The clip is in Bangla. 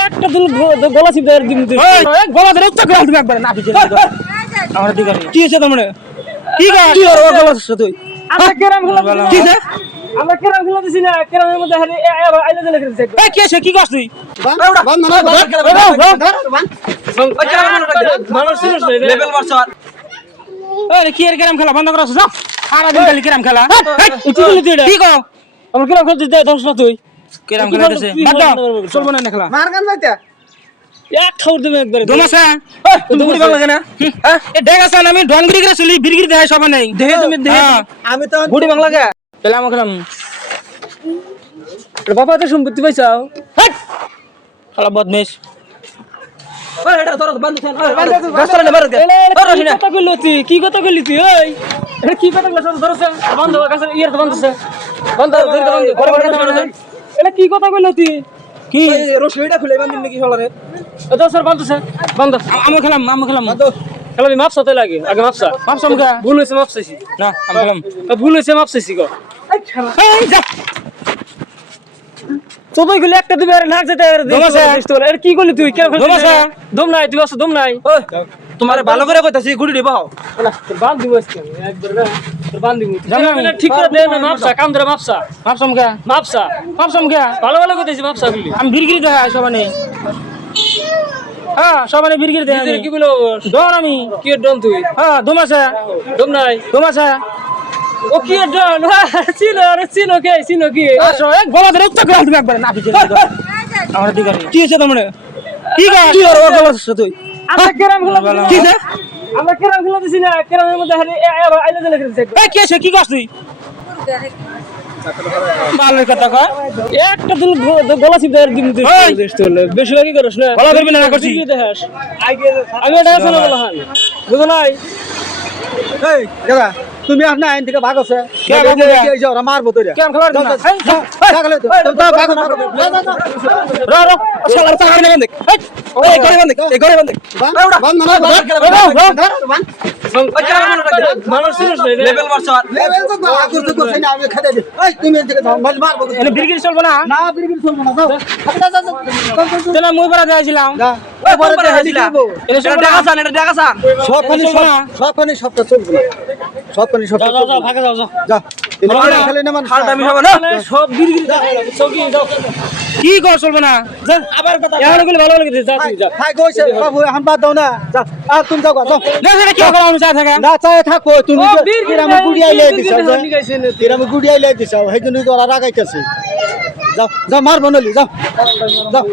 একটা দিন গলা চিপ দেয় দিন গলা ধরে উচ্চ করে তুমি একবার না আমরা দিকে কি হয়েছে তোমার কি কি আর ওর গলা তুই আমরা কেরাম খেলা কি রে আমরা কেরাম খেলা দিছি না কেরামের মধ্যে আইলে দিলে খেলছে এই কি আছে কি করছ তুই মানুষ লেভেল মারছ আরে কি এর কেরাম খেলা বন্ধ করছ যা সারা দিন খালি কেরাম খেলা কি কর আমরা কেরাম খেলতে দে দশ না তুই কেরাম খেলা দিছে বাদ দাও চলবো না খেলা মার গান যাইতা এক খাউর দেবে একবারে দমাসা তুমি গুড়ি বাংলা কেন হ্যাঁ এ দেখাছ না আমি ডনগিরি করে চলি বিরগিরি দেখাই সব নাই দেখে তুমি দেখে আমি তো গুড়ি বাংলা কে পেলা আমাকে নাম বাবা তো সম্পত্তি পাইছাও হাট শালা বদমেশ ওই এটা ধরো বন্ধ থান রাস্তা নে বারে দে ওই কথা কইলি তুই কি কথা কইলি তুই ওই এটা কি কথা কইলি ধরছ বন্ধ কাছে ইয়ার তো বন্ধ আছে বন্ধ ধরে বন্ধ বড় বড় কথা এটা কি কথা কইলি তুই কি রশিটা খুলে বান্দিন নাকি শালারে এটা স্যার বন্ধ স্যার বন্ধ আমি খেলাম খেলাম মাপসাতে লাগে আগে মাপসা মুখা ভুল হইছে মাপসাইছি না আমি খেলাম ভুল হইছে মাপসাইছি গো এই যা তোই গুলো একটা দিবে আর লাগ যেতে এর কি করলি তুই কেন দম নাই তুই দম নাই তোমারে ভালো করে কইতাছি গুড়ি দিবা হও না বাঁধ দিব আজকে একবার না বাঁধ দিব জানা ঠিক করে দে না মাপসা কাম ধরে মাপসা ভালো ভালো কইতাছি মাপসা বলি আমি বিরগিরি দেখা সবানে হ্যাঁ সবানে বিরগিরি দেখা কি বলো ডন আমি কি ডন তুই হ্যাঁ দমাসা দম নাই দমাসা ও কি ডন চিনো কি আসো এক গলা ধরে উচ্চ করে তুমি একবার না আমরা দিকে কি হইছে তোমার কি আর ওর গলা তুই আমরা কেরাম খেলা কি রে আমরা কেরাম খেলা দিছি না কেরামের মধ্যে আইলে দিলে খেলছে এই কি আছে কি করছ তুই ভালোই কথা কয় একটা দিন গলা চিপ দেয় দিন বেশি লাগি করছ না গলা ধরবি না করছি আমি এটা আছে না বলা হয় বুঝো নাই এই দাদা তুমি আপনা আইন থেকে ভাগ আছে কে যাও মারবো তোরে কেরাম খেলার দিন ভাগলে তো ভাগ র শালার টাকা নেবেন দেখ এই ঘরে বন্ধ বন্ধ না মানুষ লেভেল মারছ লেভেল তো আগুর তো করছ না আমি খেতে দে এই তুমি এদিকে যাও মারবো এনে বিরগিরি চলবো না না বিরগির চলবো না যাও তেনা মই বড় যাইছিলাম ওই বড় যাইছিলাম এটা দেখাছান সবখানে সবটা চলবো না সবখানে সবটা যাও ভাগে যাও যা খেলে না মান খালটা মিশাবো না সব বিরগিরি চৌকি যাও কি কর চলবে না যা আবার কথা এখন গুলো ভালো লাগে যা তুই যা খাই কইছে বাবু এখন বাদ দাও না যা আর তুমি যাও যাও না সেটা কি করব আমি চা থাকা না চায় থাকো তুমি তিরামে গুড়িয়াই লাই দিছ তিরামে গুড়িয়াই লাই দিছ সেইজন্য তো রাগাইতেছে যাও যাও মারবো নলি যাও যাও